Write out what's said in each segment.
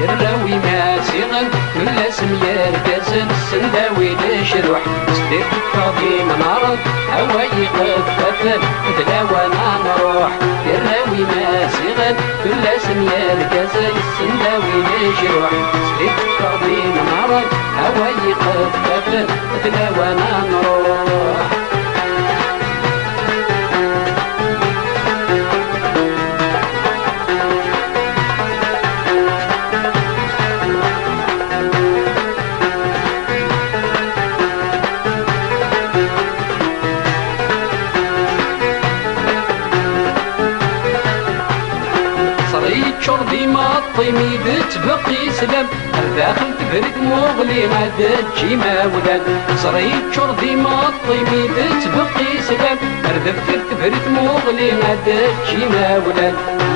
يراوي ماسيغن كل اسم يركزن سنداوي لشروح سديت فاضي منارد هواي خففن تلاوانا نروح يراوي ماسيغن كل اسم يركزن سنداوي لشروح سديت فاضي منارد هواي خففن تلاوانا نروح شربي ما طيمي تبقي سلام الداخل تبرد مغلي غادا تجيما ولاد صريت شربي ما طيمي تبقي سلام الداخل تبرد مغلي غادا تجيما ولاد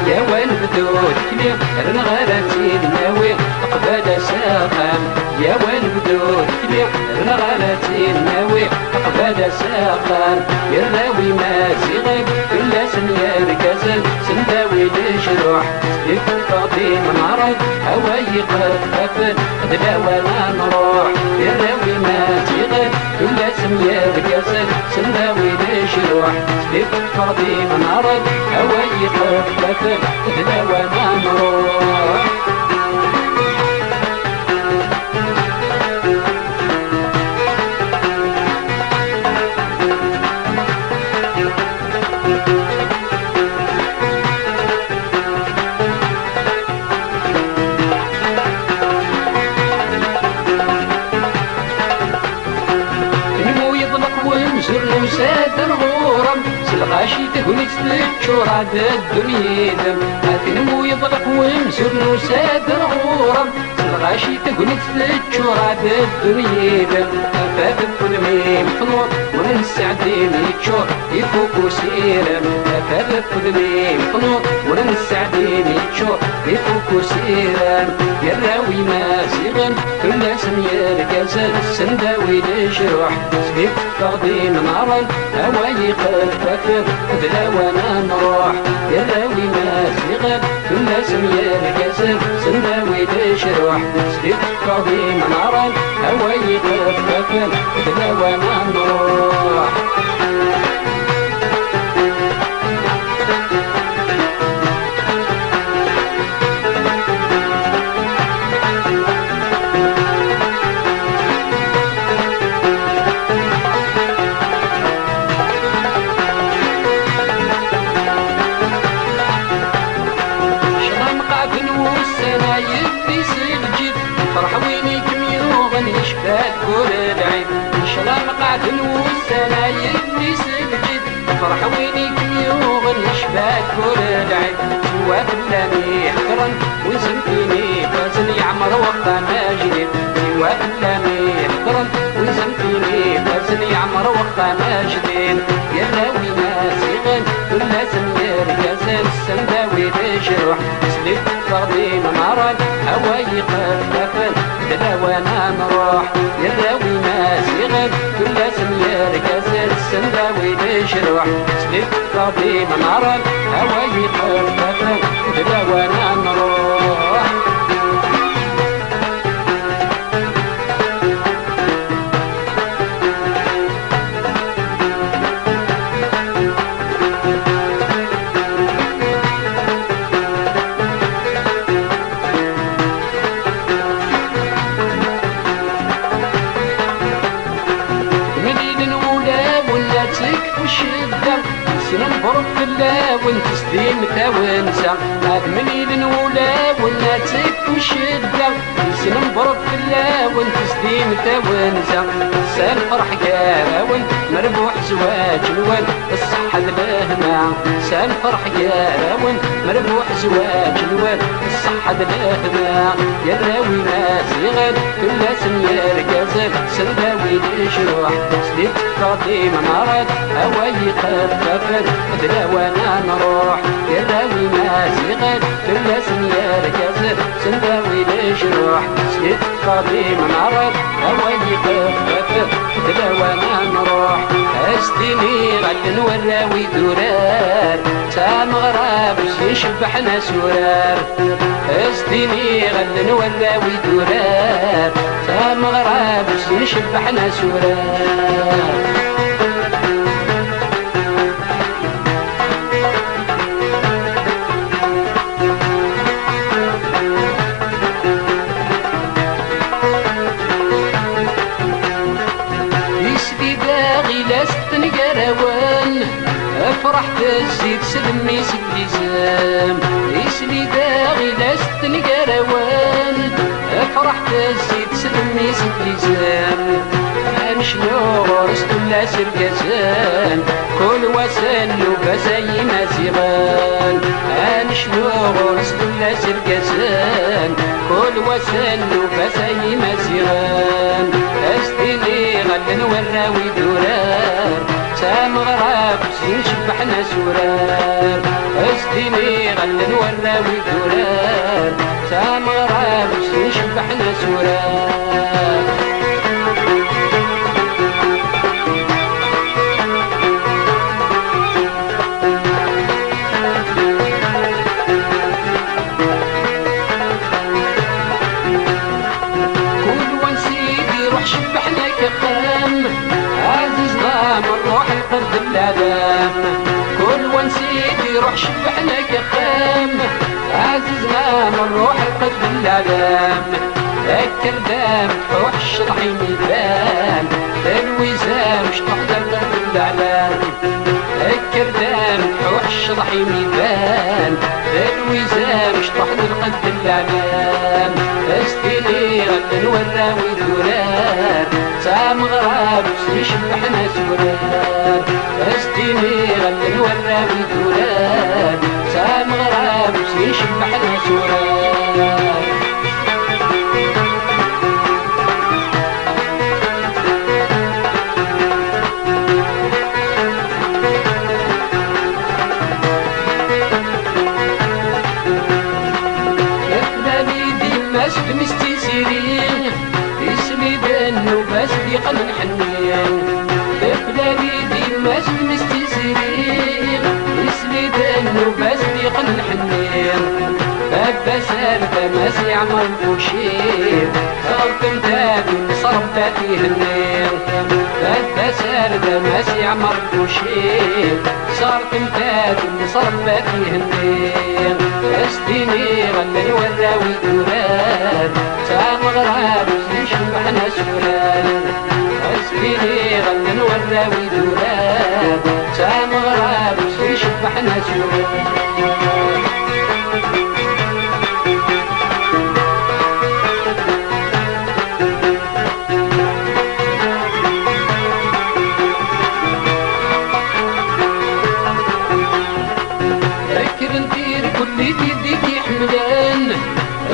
يا وين بدوت كلي رنغراتي الناوي قبل ساقام يا وين بدوت كلي رنغراتي الناوي قبل ساقام يراوي ما زيغب كل سنيا ركازل سنداوي لشروح فاضي من عرض هواي خفف دلاوة نروح يراوي ما تيغل كل اسم يركزل سنداوي لشروح فاضي من عرض هواي خفف دلاوة نروح وساد الغورم سلغاشي تهوني تشور عاد الدنيا دم هاتنمو يضلق ومسر وساد الغورم سلغاشي تهوني تشور عاد الدنيا دم فات كل ميم فنور ومن السعدين يتشور يفوق سيرم فات كل ميم فنور ومن السعدين يتشور يفوق سيرم يراوي ما سيغن كل اسم يركزل سنداوي لشروح سبيك فاضي من عرض هواي خفف دلاوانا نروح يراوي ما سيغن كل اسم يركزل سنداوي لشروح سبيك فاضي من عرض هواي خفف دلاوانا نروح شباك كل العيد إن شاء الله مقعد والسنة يلي سجد فرح وينيك يوغن شباك كل العيد سواك اللامي احترن وزمتيني فازن يعمر وقتا ماجد سواك اللامي احترن وزمتيني فازن يعمر وقتا ماجدين يراوي ناس يغن كل لازم يركزن السنداوي لشروح سليت فاضي من عرض هواي خففن دلاوانا نروح يراوي ما زيغن كل اسم يركزل السنداوي لشروح سليت فاضي من عرض هواي خففن دلاوانا نروح ننبرك في الله وانت سليمة ونسى هاد مني لنولا ولا تك وشدة ننبرك في الله وانت سليمة ونسى سال فرح قاراون مربوح زواج الوان الصحة لهنا سال فرح قاراون مربوح زواج الوان الصحة لهنا يراوي ناس يغد كل اسم يركزل سنداوي لشروح سليت فاضي من عرض هواي خففت دلاوانا نروح يراوي ناس يغد كل اسم يركزل سنداوي لشروح سليت فاضي من عرض هواي خففت دلاوانا نروح استني غل نوراوي درار تا مغرب يشبحنا سرار استني غل نوراوي درار تا مغرب يشبحنا سرار فرحت الزيد سلمي سليزام يسلي باغي لاستني قروان فرحت الزيد سلمي سليزام شنو غرست ولا سرقزان كل وسن وبزي ما زيغان شنو غرست ولا سرقزان كل وسن وبزي ما زيغان استني غل نوراوي دوران تا مغرب يشبحنا سرار استني غل نوراوي دوران تا مغرب يشبحنا سرار كل وان سيدي روح شبحنا كخام عزيز ضام الروح القد العذاب كل وان سيدي روح شبحنا كخام عزيز ضام الروح القد العذاب ذكر دام تحوح الشطحي ميدان الوزام شطح دم العلام ذكر دام تحوح الشطحي ميدان الوزام شطح القد العلام استني غل نوراوي دوران تا مغرب يشبحنا سرار استني غل نوراوي دوران تا مغرب يشبحنا سرار مستسيرين اسمي دنو بس بيقن الحنين بلادي ديما مستسيرين اسمي دنو بس بيقن الحنين بابا سالفة ماس يعمل بوشير صرت متابي صرف فيه النير بابا سالفة ماس يعمل بوشير صرت متابي صرف فيه النير استني غل نوراوي دوران تا مغرب يشبحنا سرار استني غل نوراوي دوران تا مغرب يشبحنا سرار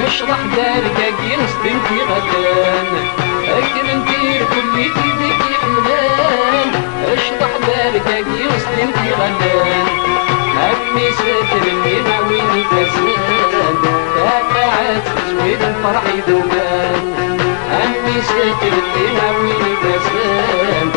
اشرح دارك جنس بنتي غدان اكل ندير كل ايدك يا حمدان اشرح دارك جنس بنتي غدان همي ساتر اللي ويني كسان تقعد في زويد الفرح يذوبان همي ساتر اللي ويني كسان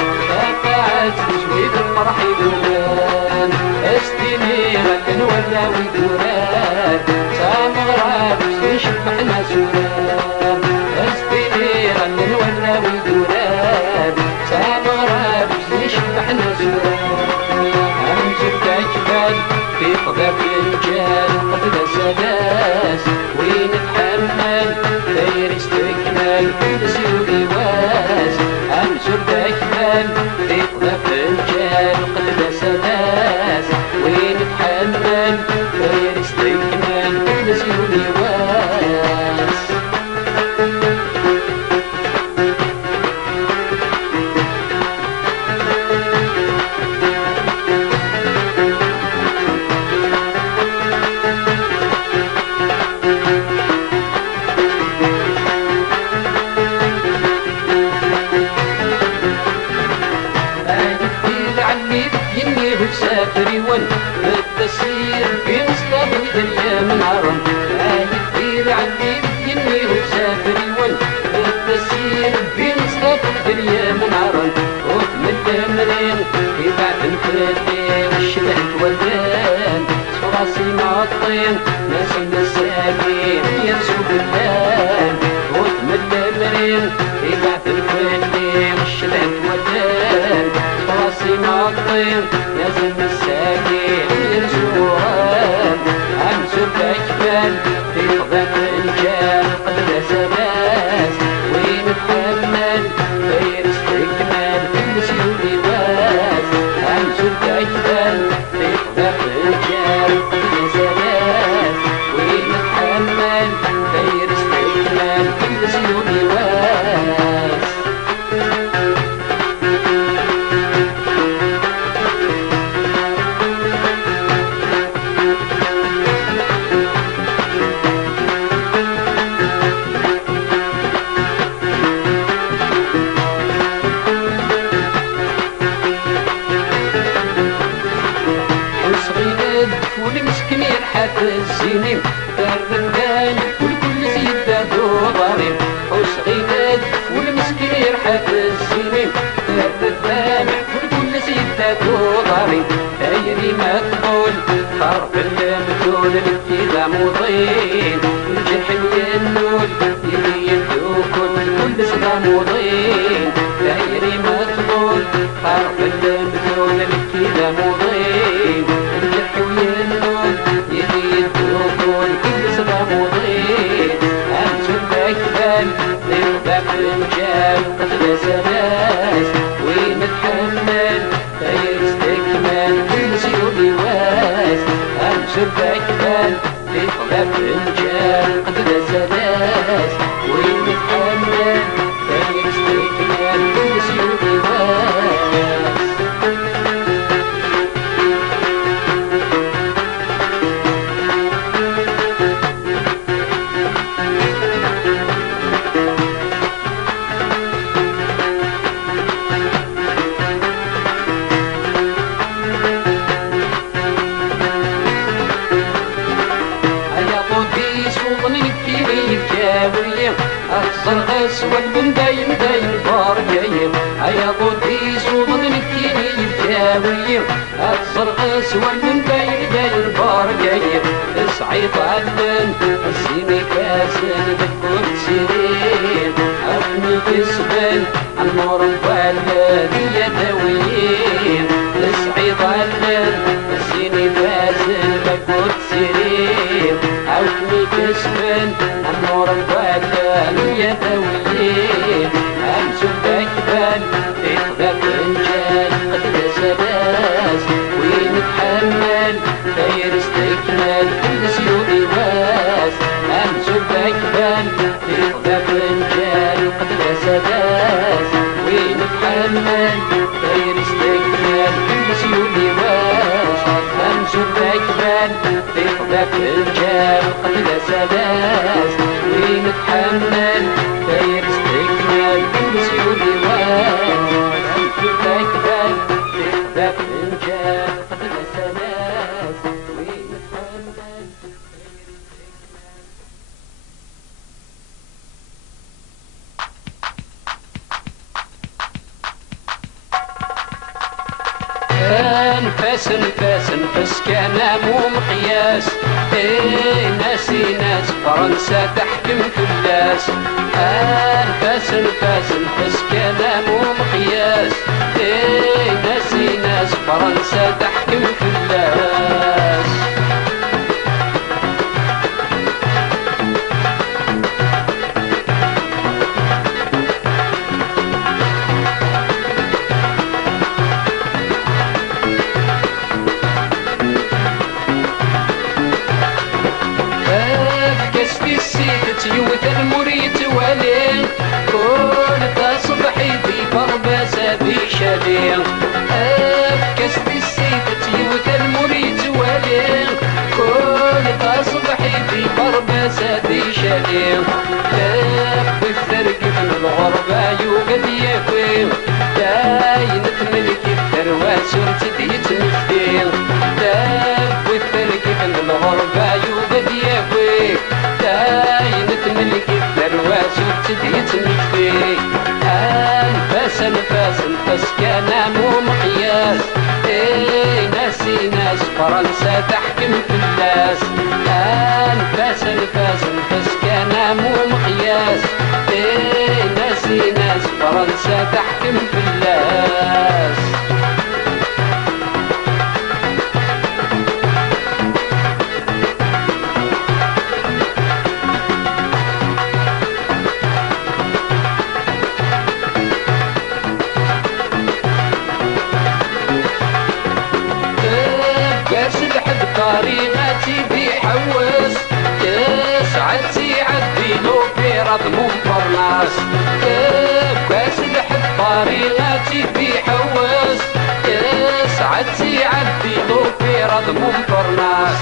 تقعد في زويد الفرح يذوبان استني غد نوراوي دوران تا مغرب يشبحنا سرار استني غل نوراوي دوران تا مغرب يشبحنا سرار امسك جبال في قباب الرجال قبل السداس وين نتحمل داير استكمال سوقي واس امسك جبال في قباب الرجال قبل السداس وين نتحمل داير استكمال سوقي واس سافري ون التصير في مصطفى ودنيا من عرم المرين ناس المساكين يرسو بالله وثمن المرين يبعث الكلين الشلات ودان راسي ناطين ناس المساكين يرسو وهان امسو باكبال في خدام الرجال قد سباس وين محمد غير استكمال في السيول واس امسو باكبال في خدام الرجال قد سباس وين محمد غير استكمال في السيول واس والمسكين يرحف السنين الرندان والكل زيدادو ضريب وصغيرات والمسكين يرحف السنين الرندان والكل زيدادو ضريب دايري مقبول طرف المثول كذا مضين الجحم ينول يدو كل صدا مضين دايري مقبول طرف المثول كذا مضين الرجال قد سباس ومتحمل غير استكمال كل سيوب واس امسر باكبال في خلاف الرجال قد سباس ومتحمل غير استكمال كل سيوب واس الصرغس والبندايم دايم بارجايم هيا قديس وضن مكيني الجاويم الصرغس والبندايم دايم بارجايم اصعيد علن السيني كاسن بكل سيرين ابني كسبن النور مفلد يدويين اصعيد علن السيني كاسن بكل سيرين ابني كسبن النور مفلد يدويين امسو باكبال في خلاف رجال قد سباس ومتحمل غير استكمال كل سيوب واس امسو باكبال في خلاف رجال قد سباس ومتحمل غير استكمال كل سيوب واس امسو باكبال في خلاف رجال قد سباس ومتحمل غير استكمال كل سيوب واس امسو باكبال في خلاف رجال قد سباس ومتحمل نفاس نفاس نفاس كان مو مقياس ناسي ناس فرنسا تحكم في الناس نفاس نفاس نفاس كان مو مقياس ناسي ناس فرنسا تحكم في الناس يوث المريد ولين كل تصبحي في فربسة بشدين أفكست السيدة يوث المريد ولين كل تصبحي في فربسة بشدين تف الثرق من الغربة يوقد يكوين داين تملك الثروة سرت ديت مفتين تف الثرق من الغربة يوقد يكوين داين تملك الثروة سرت ديت مفتين أنفاس أنفاس أنفاس كان مو مقياس ناسي ناس فرنسا تحكم في الناس رد مونبرناس باس الحفاري غاتي في حواس سعدتي عبدي ضوفي رد مونبرناس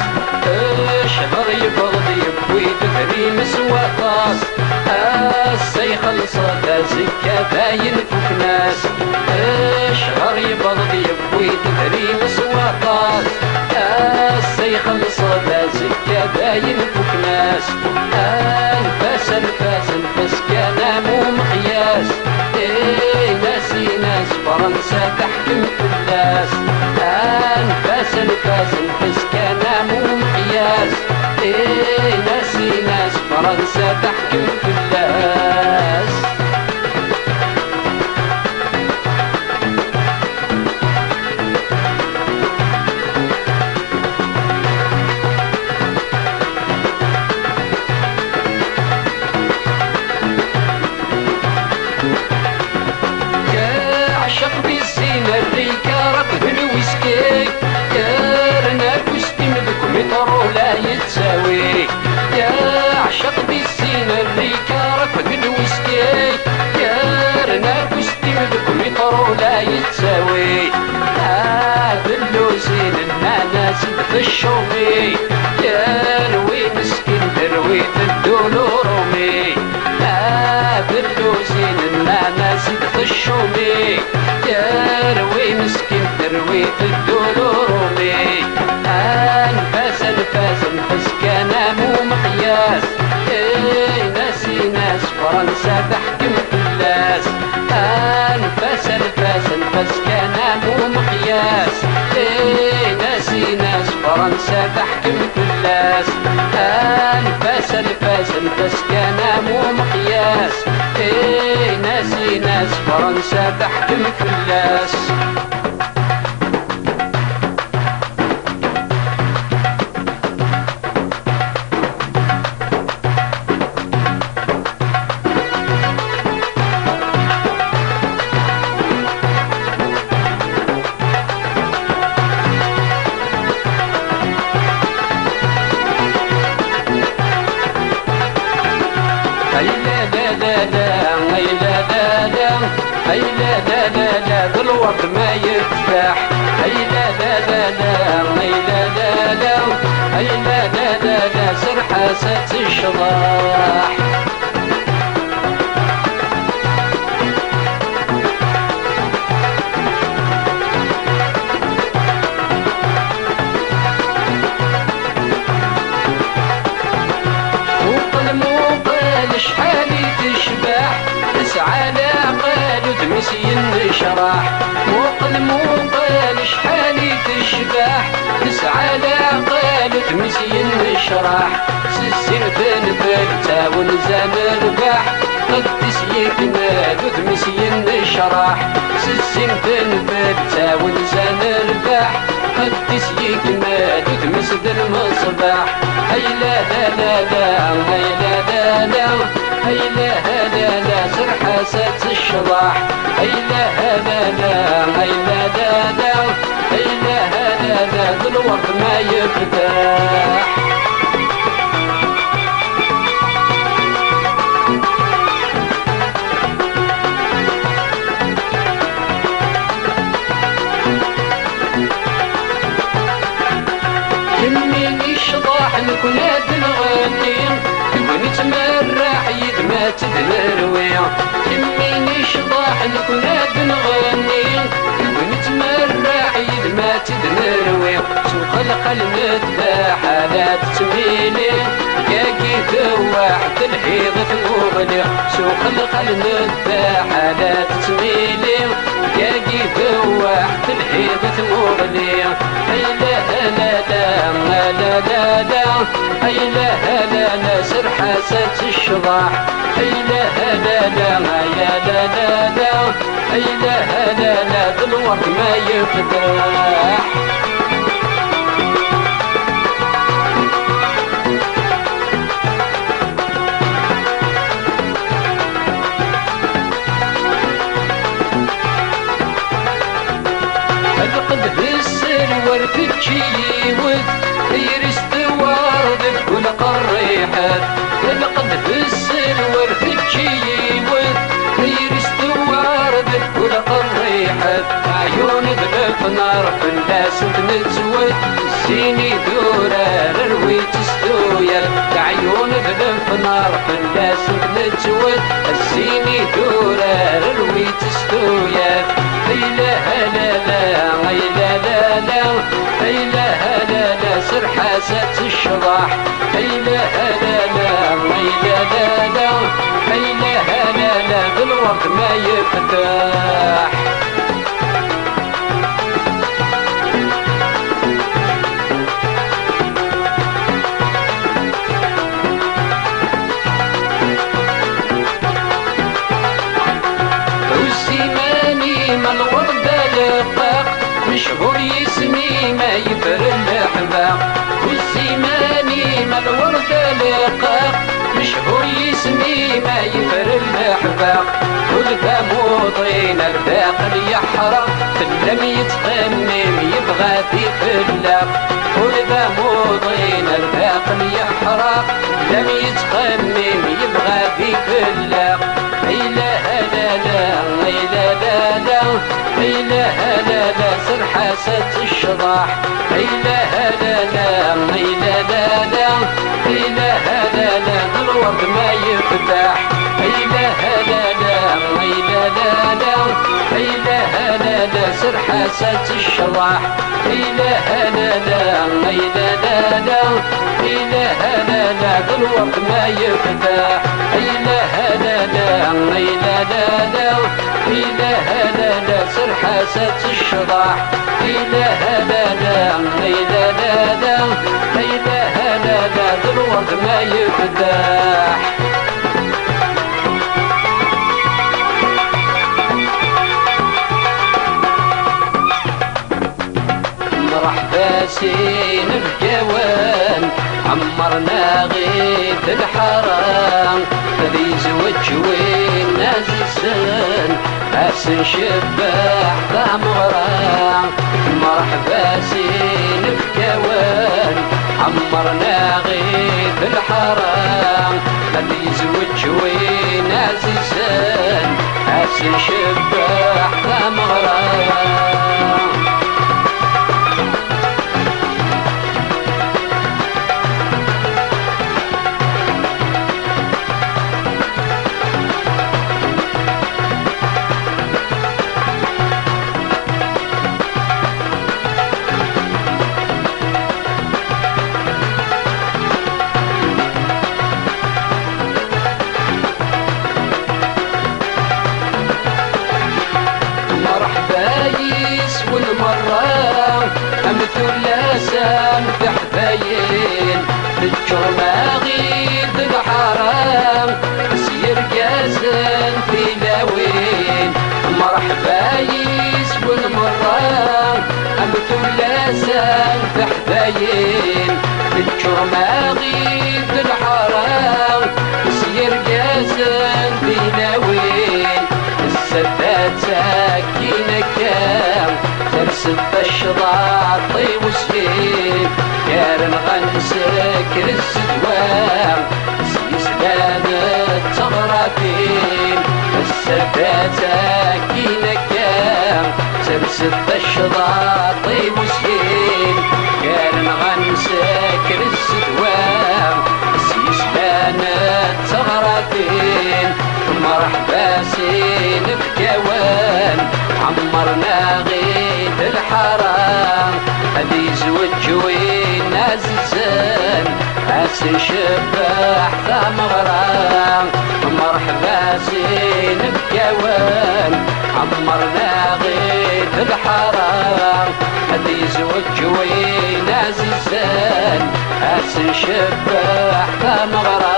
شهر يبغض يبوي دفري مسواطاس السي خلص زكا باين فوق ناس شهر يبغض يبوي دفري مسواطاس السي خلص زكا باين فوق ناس نفاس نفاس نفاس كان مو مقياس ناسي ناس فرنسا تحكم في الناس نفاس نفاس نفاس كان مو مقياس ناسي ناس فرنسا تحكم في الناس عشق بالزينة الريكا ركض الويسكي كارنا كوستيم بالكمبيوتر لا يتساوي عشق بالزينة الريكا ركض الويسكي كارنا كوستيم بالكمبيوتر لا يتساوي باللوزين الناس بتشومي كاروي مسكين درويت الدولورومي باللوزين الناس بتشومي كاروي مسكين درويت الدولورومي نفاس نفاس نفاس كان مو مقياس ناسي ناس فرنسا تحكم في الناس نفاس نفاس نفاس كان مو مقياس ناسي ناس فرنسا تحكم في الناس نفاس نفاس نفاس كان مو مقياس ناسي ناس فرنسا تحكم في الناس هاي لا لا لا لا هاي لا لا لا هاي لا لا لا لا بالوقت ما يرتاح هاي لا لا لا لا هاي لا لا لا هاي لا لا لا لا سرحة ست الشضاح شحالي تشبح تسعى لعقال ودمسي شراح موقل شحالي تشبح تسعى لعقال ودمسي شراح سسين فنفل تاون زان الباح قدس يكمل ودمسي شراح سسين فنفل تاون زان الباح قدس يكمل ودمسد المصباح هاي لا لا لا لا هاي لا لا لا هاي لا لا لا سرحة ست الشضاح هاي لا لا لا هاي لا لا لا هاي لا لا لا بالورد ما يفتح يميني الشضاح نكون نغني نتمرح يد ما تدمروي يميني الشضاح نكون نغني ونتمرح يد ما تدمروي سوق القلب حالات تميلي كاكي ذواح الحيض تغلي سوق القلب حالات تميلي كاكي ذواح الحيض تغلي هاي لا لا لا لا لا لا هاي لا لا لا سرحة ست الشضاح هاي لا لا لا يا لا لا لا هاي لا لا لا بالورد ما يفتح القد في السر ورفتشي ود يرست وارد بكل قريحات القد في السر ورفتشي نار فلاس نتود السيني دورار رويت ستويات إله لا لا إله لا لا إله لا لا سر حاسة الشضاح إله لا لا إله لا لا إله لا لا بالورد ما يفتح مشهور يسمي ما يفر الحباق والزماني ما الورد لقاق مشهور يسمي ما يفر الحباق وذا موطين الباق يحرق فلم يتقمم يبغى في فلاق وذا موطين الباق يحرق لم يتقمم يبغى في فلاق إله لا لا إله لا لا إله لا لا سر حاسة الشضاح إله لا لا إله لا لا إله لا لا الورد ما يفتح إله لا لا إله لا لا إله لا لا سر حاسة الشضاح إله لا لا إله لا لا إله لا لا الورد ما يفتح إله لا لا إله لا لا إله لا لا سر حاسة الشضاح إله لا لا إله لا لا إله لا لا الورد ما يفتح مرحبا سين الجوان عمرنا غيث الحرام ذي زوج وين نازل حسن شباح ذا مغرام مرحبا سين الجوان عمرنا غيث الحرام ذي زوج وين نازل حسن شباح ذا مغرام ثلاثة بحباين الجرماغيد الحرام سير جازن في لاوين مرحبا يسكن مرام ثلاثة بحباين الجرماغيد الحرام سير جازن في لاوين السدات ساكينة كام ترسل الشراطي وسليم كارن غنسك الزدوام سيسلام التغرابين السباتة كينا كام ترسل الشراطي وسليم كارن غنسك الزدوام سيسلام التغرابين مرحبا سين بكوان عمرنا غيث الحرام هذي زوج وين نازل حسن شباح ذا مغرام مرحبا سين بكوان عمرنا غيث الحرام هذي زوج وين نازل حسن شباح ذا مغرام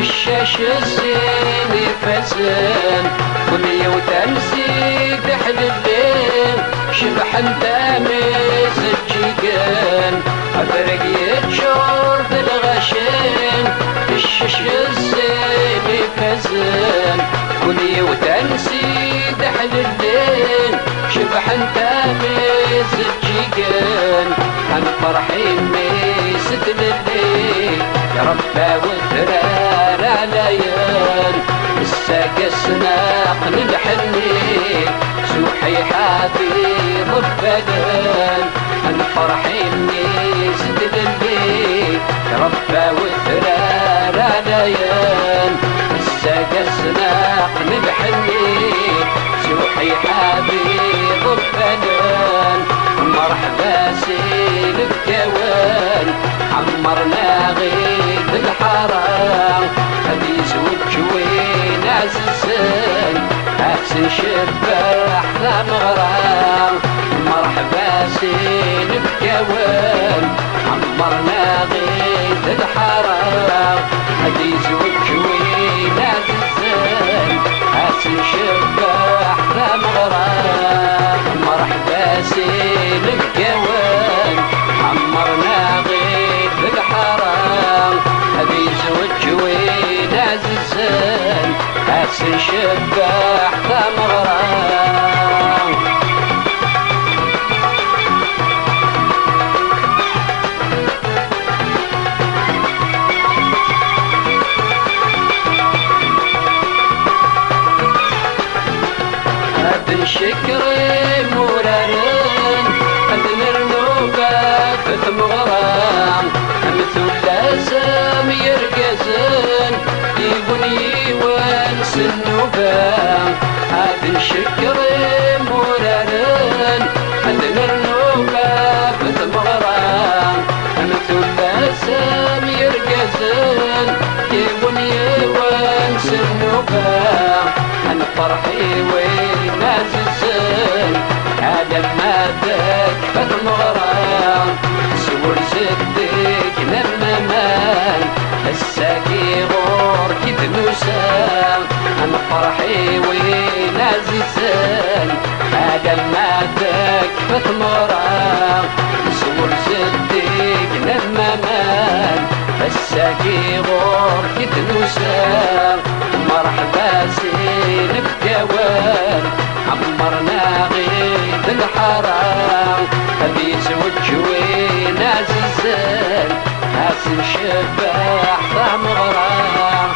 الشاش الزين فزان كل يوم تمسي بحل الليل شبح تامز الجيجان أفرق يتشور في الغشين الشاش الزين فزان كل يوم تمسي بحل الليل شبح تامز الجيجان أنا فرحين ميس ستللي يا ربا وثرار عليان الساقة السناق للحني سوحي حبيب البلان الفرح اني ستللي يا ربا وثرار عليان الساقة السناق للحني سوحي حبيب البلان مرحبا سيل بكوان عمرنا غيد الحرام هدي زوج وين عززان حسن شباح ذا مغرام مرحبا سيل بكوان عمرنا غيد الحرام هدي زوج وين عززان حسن شباح ذا مغرام مرحبا سيل بكوان عمرنا غيد الحرام هذي زوج وين عززان حسن شباح ذا مغرام هاد شكري مرارن هاد نرنوبة فت مغرام مثل لازم يرقزن يبني وانس النوبة هاد شكري مرارن هاد نرنوبة فت مغرام مثل لازم يرقزن يبني وانس النوبة أنا فرحي وين عززن هذا ما تكفت مغرام سور زدك لما مان الساقي غور كدنوسان أنا فرحي وين عززن هذا ما تكفت مغرام سور زدك لما مان الساقي غور كدنوسان مرحبا سيل بكوان عمرنا غيد الحرام هذي زوج وين عززان حسن شباح ذا مغرام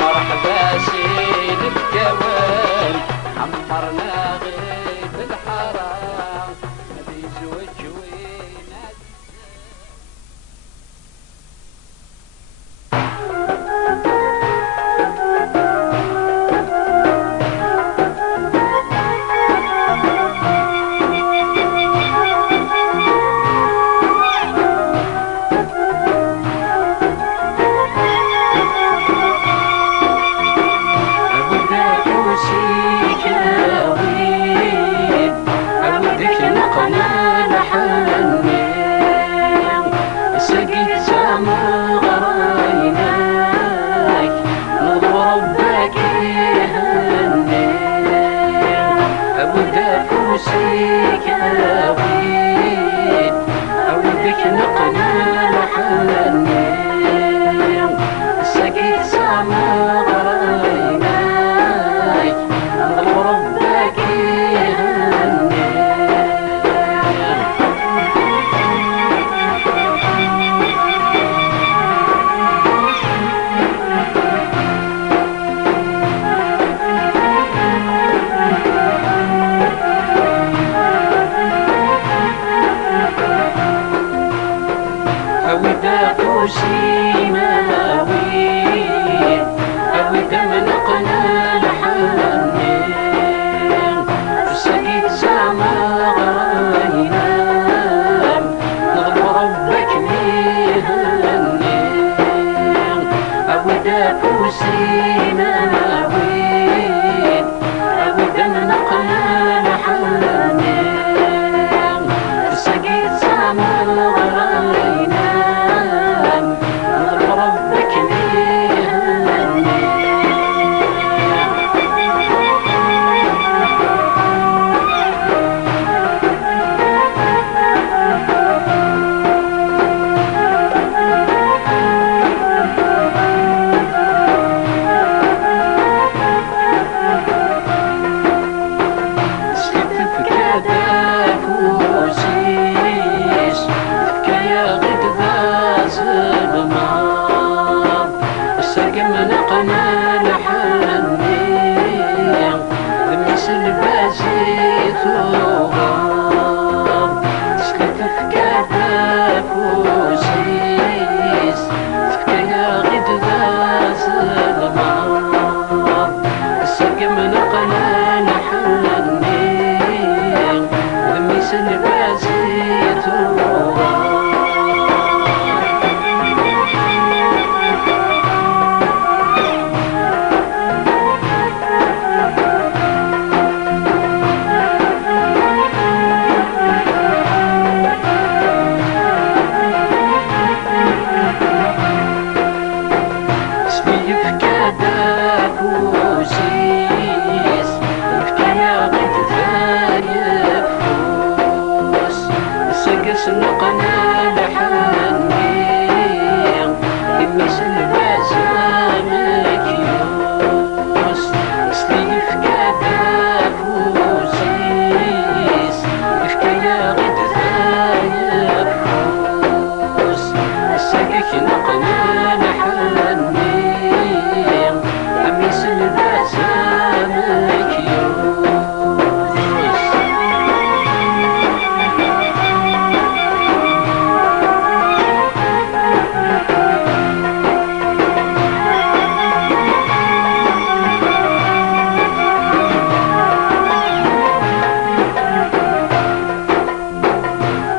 مرحبا سيل بكوان عمرنا غيد الحرام هذي زوج وين سنقنا نحني عمي سلبا سامك يوز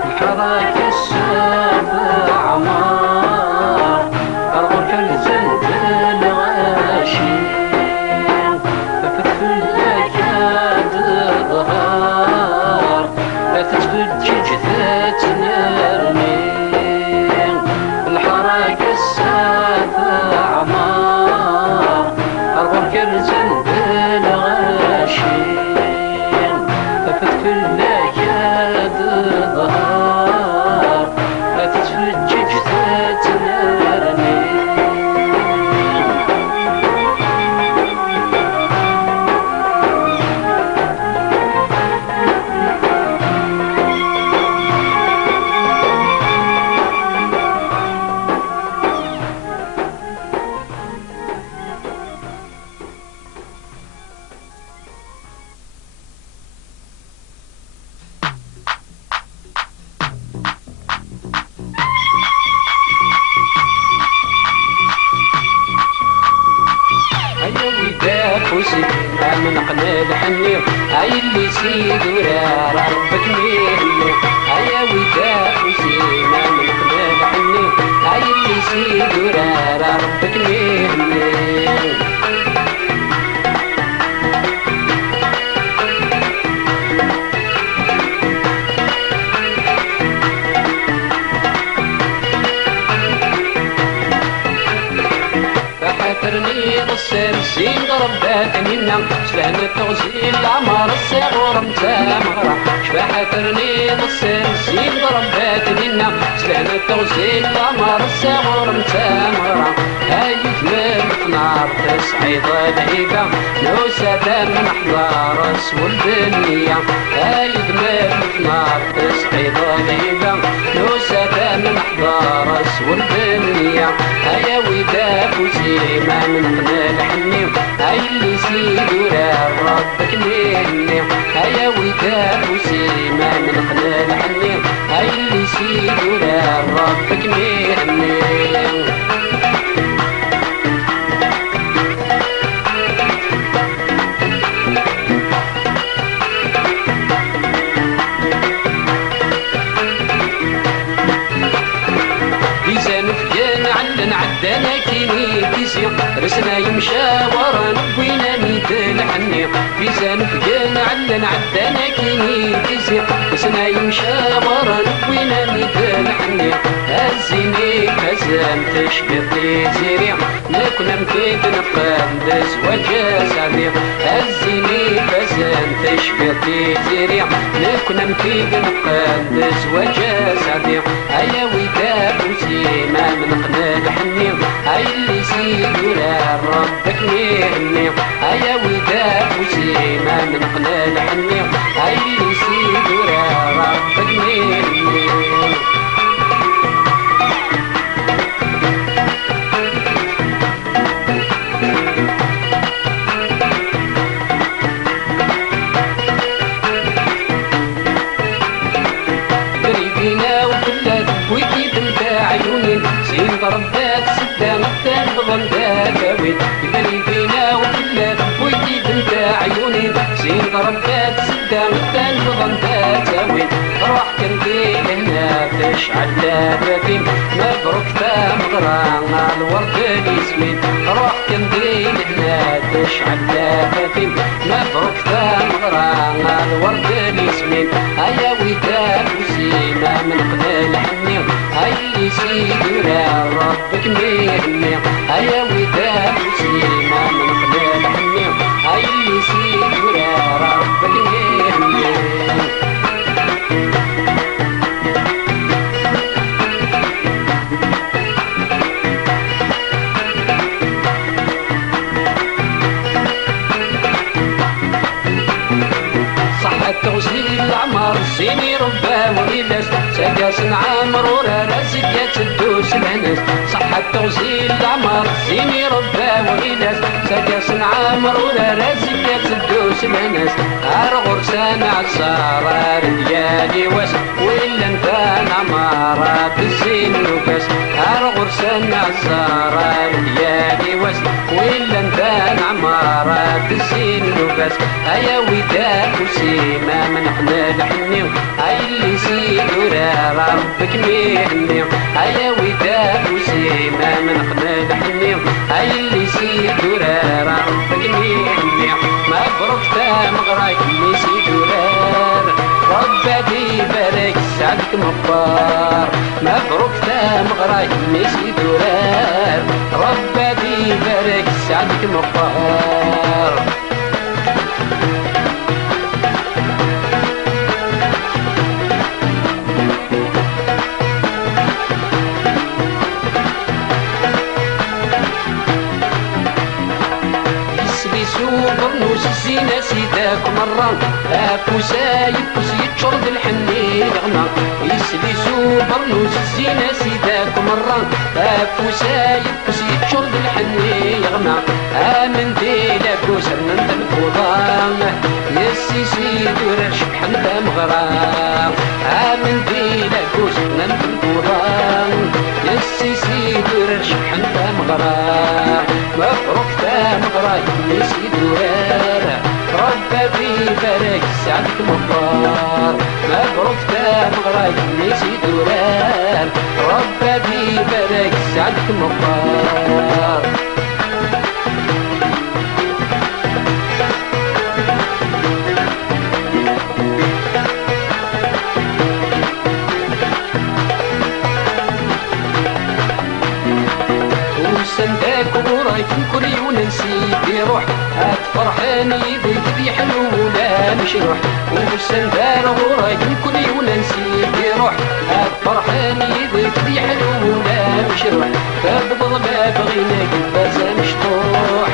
الحراك السابع عمار أرغب الزند الغاشي ففتفل لك الظهار لا تتفجج تتنرني الحراك السابع عمار أرغب الزند الغاشي ففتفل لك الظهار لا تتفجج تتنرني هيا وداد فوسي من قناد حني هاي اللي سيد ورا ربك مهني هيا وداد فوسي من قناد حني هاي اللي سيد ورا ربك مهني فحاترني السر زين ضربات منا سلام التغزيل العمر الصغور متامرة شفاحاترني السر زين ضربات منا سلام التغزيل العمر الصغور متامرة هاي ثمان في نار تصعيد الهيبة لو سلام من حضار اسود الدنيا هاي ثمان في نار تصعيد الهيبة لو سلام من حضار اسود الدنيا هيا وداد وزيما من قنال حني هاي اللي سيد ورا ربك مني هيا وداد وزيما من قنال حني هاي اللي سيد ورا ربك مني عدنا كيني كيسي رسنا يمشى ورا نبوينا نيدل حني في زانف جانا علنا عدنا كيني كيسي رسنا يمشى ورا نبوينا نيدل حني هزيني هزام تشبط لي زيري لكنا مكيد نقام دزواج سعدي هزيني هزام تشبط لي زيري لكنا مكيد نقام دزواج سعدي هيا وداد وزيما من قنال حني هاي اللي سيد ورا ربك مهني هيا وداد وزيما من قنال حني هاي اللي سيد ورا ربك مهني قريبينا وكلاد ويكيد انت عيوني زين ضربات سدام الثاني بغندات اوين قريبينا وكلاد ويكيد انت عيوني زين ضربات سدام الثاني بغندات اوين روح كنديل هنا تشعل لاباتين مبروك تام غران الورد الياسمين روح كنديل هنا تشعل لاباتين مبروك تام غران الورد الياسمين هيا وداد وزيما من قبل حني هاي اللي سيد ورا ربك مهني هيا وداد وزيما من قبل حني هاي اللي سيد ورا ربك مهني التغزيل العمر زيني ربا وليلاس سقاس نعمر ورا راسك تدوس العناس صحة تغزيل العمر زيني ربا وإناس سكاس عامر ولا رازق تدوس العناس أرغر سامع الصرار ديالي واس وإلا انت عمارة الزين وكاس أرغر سامع الصرار ديالي واس وإلا انت عمارة الزين وكاس أيا وداك وسيما من حنا الحنيو أي اللي سيدو ربك ميهنيو أيا وداك وسيما من حنا الحنيو أي اللي سيدو ربك ميهنيو مبروك تمغراك اللي سيدو ربي بارك سعدك مبار مبروك تمغراك اللي سيدو ربي بارك سعدك مبار برنوس الزينة سيداك مرة أكو سايب وسيد شرب الحنين غما يسلسو برنوس الزينة سيداك مرة أكو سايب وسيد شرب الحنين غما آمن ديلك وسرنا انت الفوضان يسي سيدو رشبح انت مغرام آمن ديلك وسرنا انت الفوضان يسي سيدو رشبح انت مغرام مبروك تمغراي يسيدو ربي بارك سعدك مبار مبروك تمغراي يسيدو ربي بارك سعدك مبار سنداك ورايك كل يوم نسيت روح هات فرحاني بك ذي حلو ولا مشروح وسنداك ورايك كل يوم نسيت روح هات فرحاني بك ذي حلو ولا مشروح فبضل ما بغيناك بس مشطوح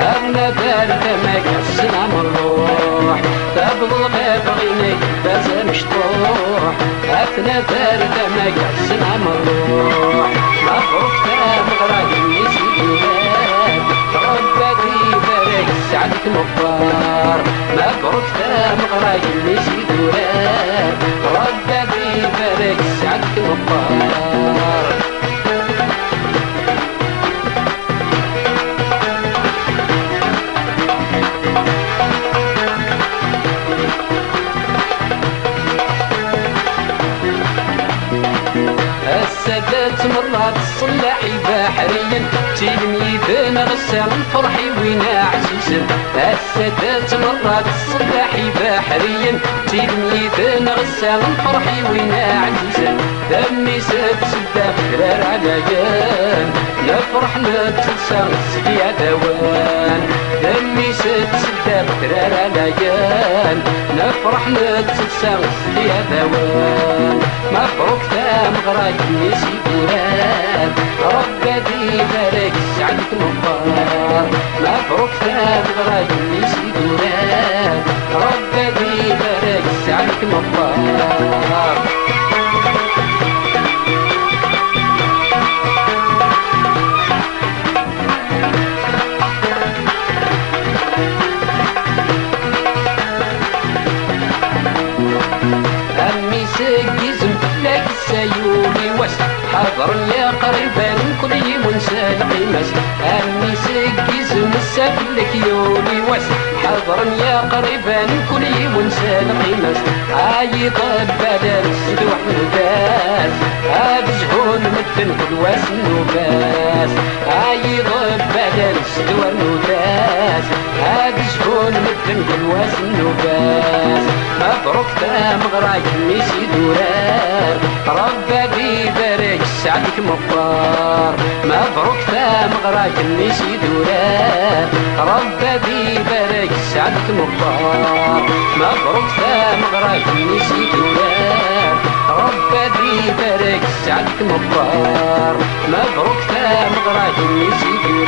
أنا بارد ما كسنا مروح فبضل ما بغيناك بس مشطوح أنا بارد ما كسنا مروح مبروك تمغراك ربي بارك سعدك مبار مبروك تمغراك اللي سيدو ربي بارك سعدك مبار السادات مرات الصلاحي بحريا تلميذ غسان فرحي وينا عزيزا السادات مرات الصلاحي بحريا تلميذ غسان فرحي وينا عزيزا دمي سد سدا فرار على جان نفرح نتلسى سدي عدوان دمي سد سدا فرار على جان نفرح نتلسى سدي عدوان مبروك تمغراك يسيدو ربي بارك سعدك مبار مبروك تمغراك يسيدو ربي بارك سعدك مبار أمي سجزم لك السيولي وس حضر يا قريبا كل يوم سالقي مس أمي سجزم السفلك يولي وس حضر يا قريبا كل يوم سالقي مس عايط بدل سدوح نباس أبزهون مدن كل واس نباس عايط بدل سدوح نباس أبزهون مدن كل واس نباس مبروك تمغراك يسيدو ربي بارك سعدك مبار مبروك تمغراك يسيدو ربي بارك سعدك مبار مبروك تمغراك يسيدو ربي بارك سعدك مبار مبروك تمغراك يسيدو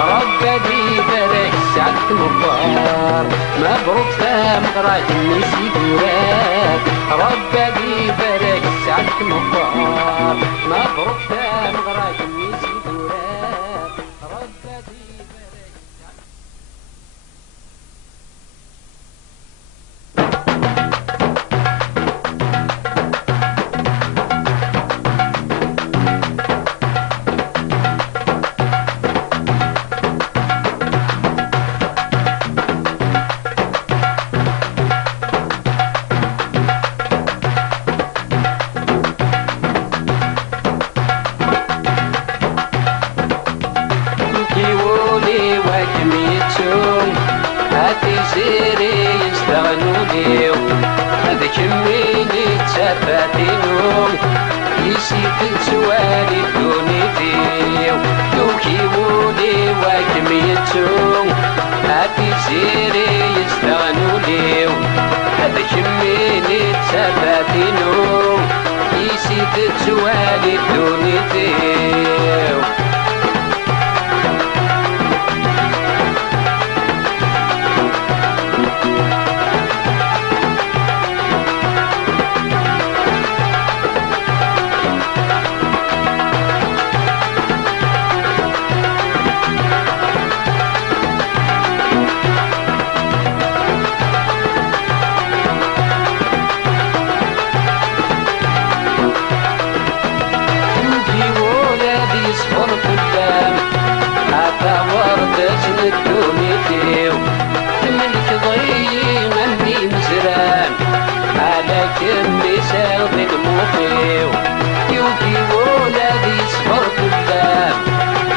ربي بارك سعدك مبار مبروك تمغراك يسيدو ربي بارك سعدك مبار تتسوالي دونيتيو يوكي ولي واكم يتسو هاتي سيري يستغنوا ليو هذا كميني تساباتينو يسي تتسوالي دونيتيو كمي ساغد الموخيو يوكي ولادي صفر كلام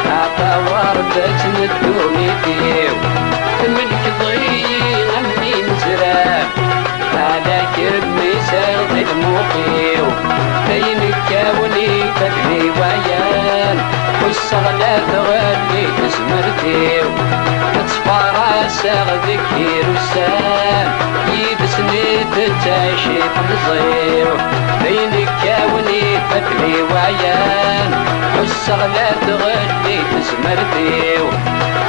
عطا وردة ندوني فيو ملك ضيي غني مزرام على كمي ساغد الموخيو بين الكاوني تدري ويان والصغلة تغني تسمرتيو تصفارا ساغدك يروسان يدسني تتعشي تنصيو بين الكاوني فتلي وعيان والصغلة تغني تسمرتيو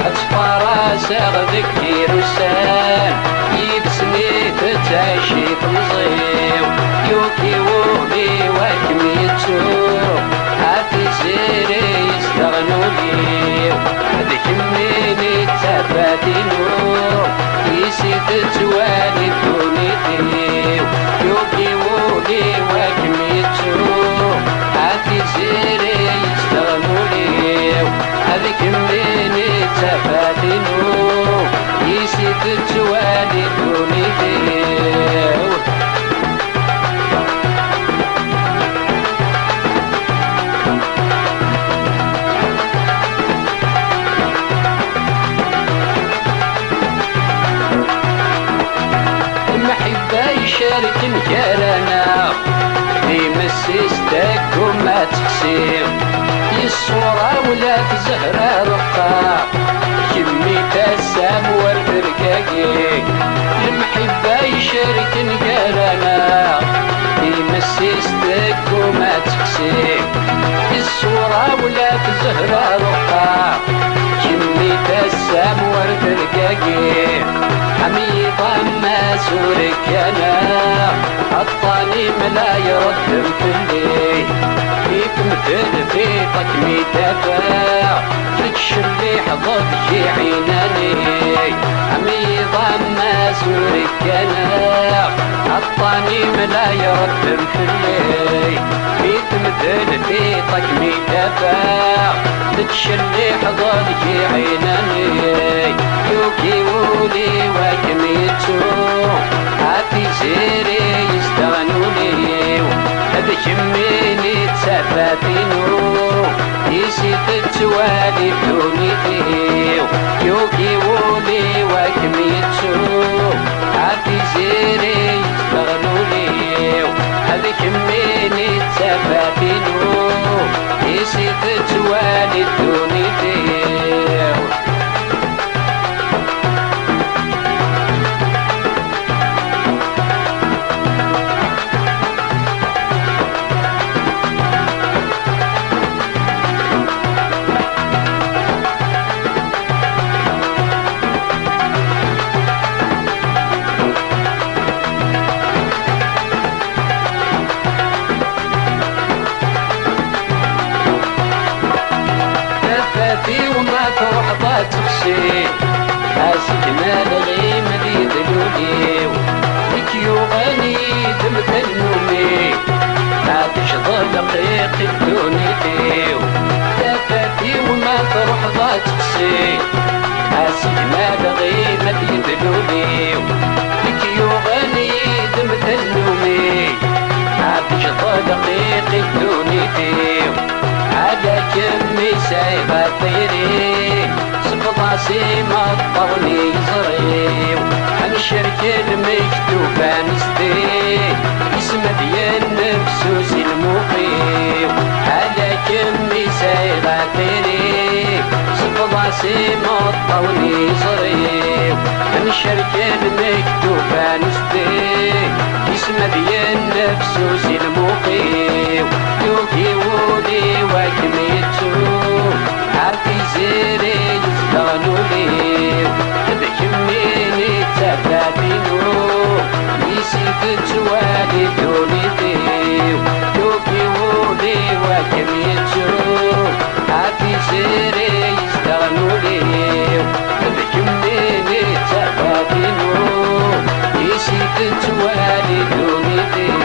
أصفارا ساغدك يروسان يدسني تتعشي تنصيو يوكي ولي واكم يتسو عافي سيري يستغنوا ليو هذيك منيني تاباتينو يسي تتوالي دونيتيو يوكي ولي واكم يتسو عافي سيري يستغنوا ليو هذيك منيني تاباتينو يسي تتوالي دونيتيو شارك مكارنا في مسيستك وما تقسيم الصورة ولا تزهرة رقا كمي تسام ورد رقاقي المحبة يشارك مكارنا في مسيستك وما تقسيم الصورة ولا تزهرة رقا كمي تسام ورد رقاقي حميضة ما سورك أنا عطاني ملا يرد مفلي فيك مثل فيقك ميتافع تكشلي حضرك عيناني حميضة ما سورك أنا عطاني ملا يرد مفلي فيك مثل فيقك ميتافع تكشلي حضرك عيناني يوكي ولي واكم يتسو عافي سيري يستغنوا ليو هذا كميني تساباتينو يسي تتسوالي دونيتيو يوكي ولي واكم يتسو عافي سيري يستغنوا ليو هذا كميني تساباتينو يسي تتسوالي دونيتيو حاسكنا الغيم ذي دلوليو لك يغني تمثل نومي ما تشظى دقيق الدونيتيو تفاتي وما تروح ضات تقسي حاسكنا الغيم ذي دلوليو لك يغني تمثل نومي ما تشظى دقيق الدونيتيو على كمي سايبة طيري راسي ما طغني زريو عن الشركة المكتوبة نستي اسم ديال نفسوس المقيم سيما الطوني صريف نشرك المكتوب نسدي اسم ديال نفسو سي المقيم يوكي ولي وكميتو عارفي زيري يزدانو ليو بكميني تفاتينو يسيد توالي دوني ديو يوكي ولي وكميتو عارفي زيري يزدانو ليو بكميني تفاتينو يسيد توالي دوني ديو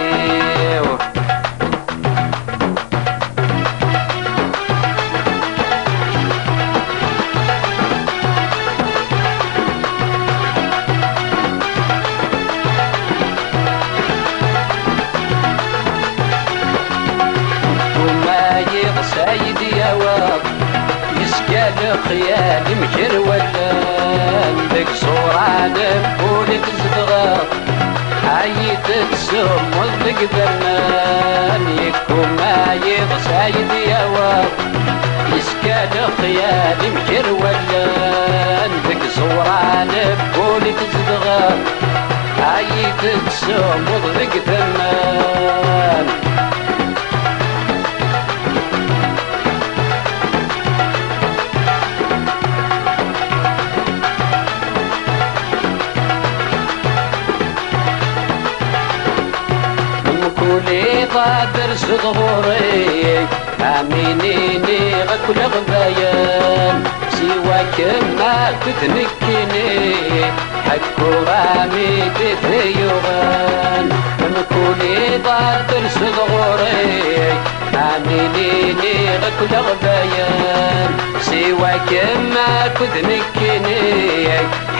سيدي يا واق يسكال خيال مكر ولان بك صورة نبولك زبغاق عيد تسم وضلك ذنان يكون ما سيدي يا واق يسكال خيال مكر ولان بك صورة نبولك زبغاق عيد تسم وضلك ذنان قادر صغوري امينيني غكل غبايان سواك ما كتنكيني حكو غامي ديثيوغان مكوني قادر صغوري امينيني غكل غبايان سواك ما كتنكيني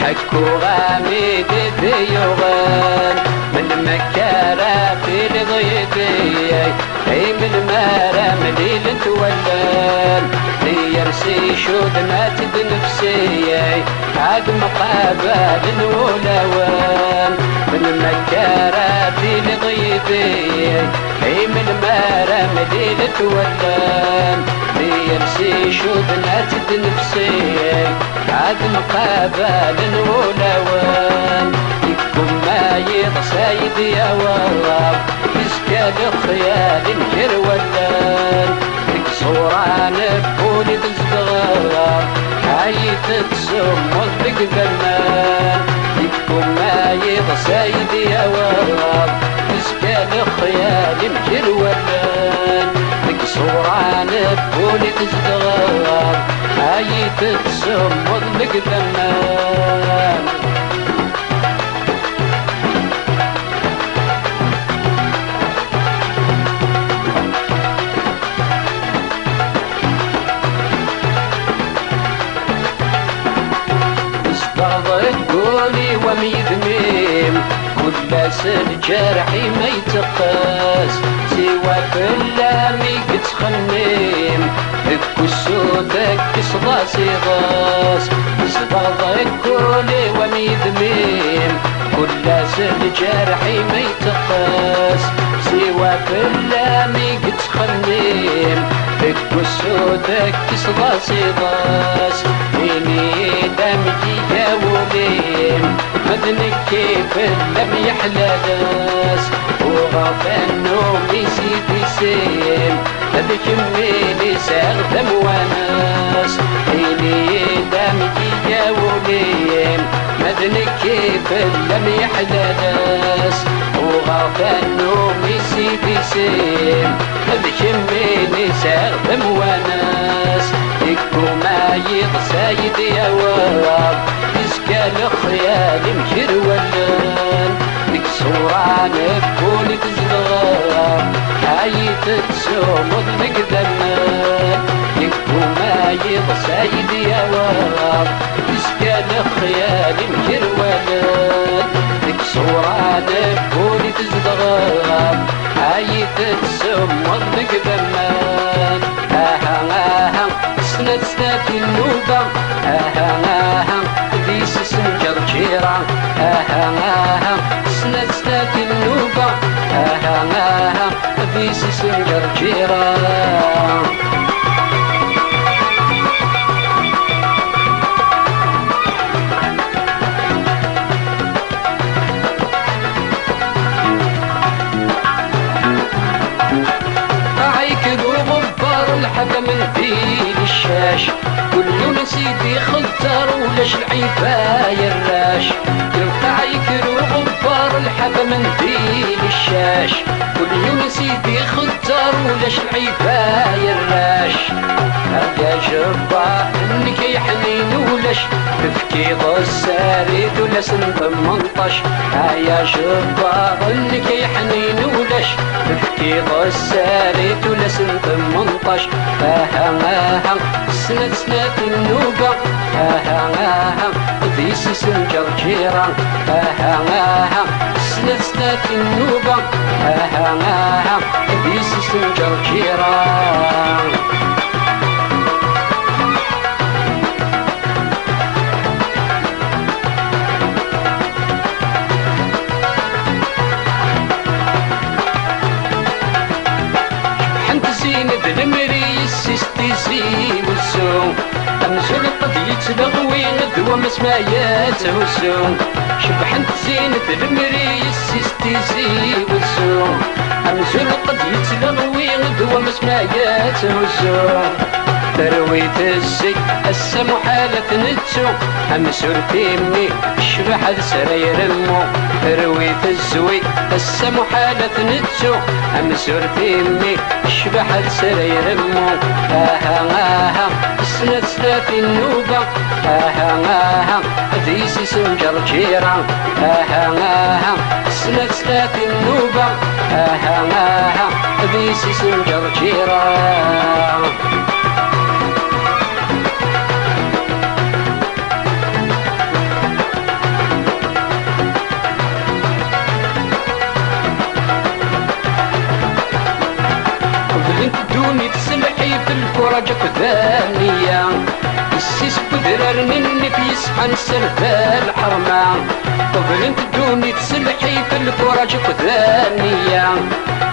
حكو غامي ديثيوغان من مكارا في ضيدي اي من مارا مليل تولان ليرسي شود ما تد نفسي عاد مقابل ولوان من مكارا في ضيدي اي من مارا مليل تولان ليرسي شود ما تد نفسي عاد مقابل ولوان ما يغسايد يا والله يسكال خيال مكر ولان لك صورة نبولي تزدغار عايد تسم وضلك ذنان لكم ما يغسايد يا والله يسكال خيال مكر ولان لك صورة نبولي تزدغار عايد تسم وضلك ذنان وميذميم كل الجرحي ما يتقاس سوى كلامي كتخنيم الكسودك صداسي غاس صداضك كولي وميذميم كل الجرحي ما يتقاس سوى كلامي كتخنيم الكسودك صداسي غاس إني دمجي يا وليم مدنك كيف لم يحلى ناس وغافى النوم يزيد يسيم هذيك ميلي ساغتم وناس إني دامجي يا وليم مدنك كيف لم يحلى ناس وغافى النوم يزيد يسيم هذيك ميلي ساغتم وناس يكو ما يغسايد يا واب يسكال خيال مكر ولان لك صورة نبولي تزدغار عايد تسوم وضلك ذنان يكو ما يغسايد يا واب يسكال خيال مكر ولان لك صورة نبولي تزدغار عايد تسوم وضلك ذنان سنة النوبة في سنكر جيران سنة النوبة في سنكر جيران الحبة من ذيل الشاش كل سيدي خلتر ولاش العيبة يراش يرفع يكرو غبار الحبة من ذيل الشاش كل سيدي خلتر ولاش العيبة يراش يا جبار انك يا حنين ولاش تفكي غساريت ولا سنت منطش يا جبار انك يا حنين ولاش تفكي غساريت ولا سنت منطش ها سنة النوبة ها ذيس سنجر جيران ها سنة النوبة ها ذيس سنجر جيران والسوم أمزل قد يتلغوي ندوى مسماياته والسوم شبحنت زينة المري السيستيزي والسوم أمزل قد يتلغوي ندوى مسماياته والسوم ترويت الزي السم حالة نتسو أمسور تيمي الشبح السراير المو ترويت الزوي السم حالة نتسو أمسور تيمي الشبح السراير المو سنة النوبة ذيس سنجر جيران سنة النوبة ذيس سنجر جيران فرجك ثانية السيس بدرار مني في يسحن سلفى الحرمة طفلت دوني تسلحي في الفرجك ثانية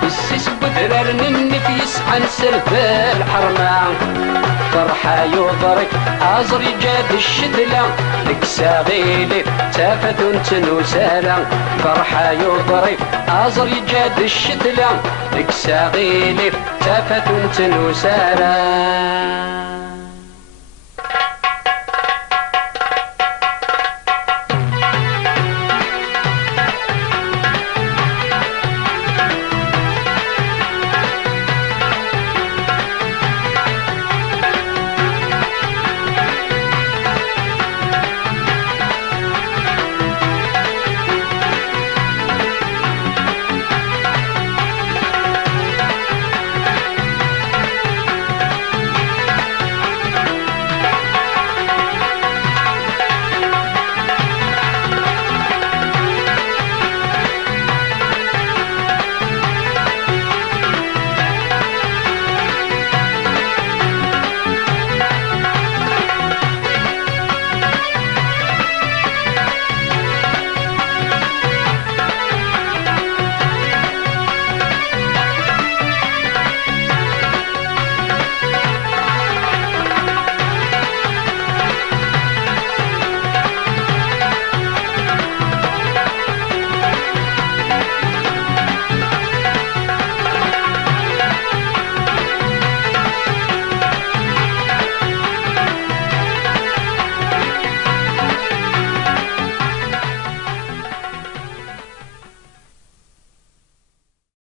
السيس بدرار مني في يسحن سلفى الحرمة فرحة يضرك أزري جاد الشدلة لك ساغيلي تافة تنوسالة فرحة يضرك أزري جاد الشدلة لك ساغيلي تافة تنوسالة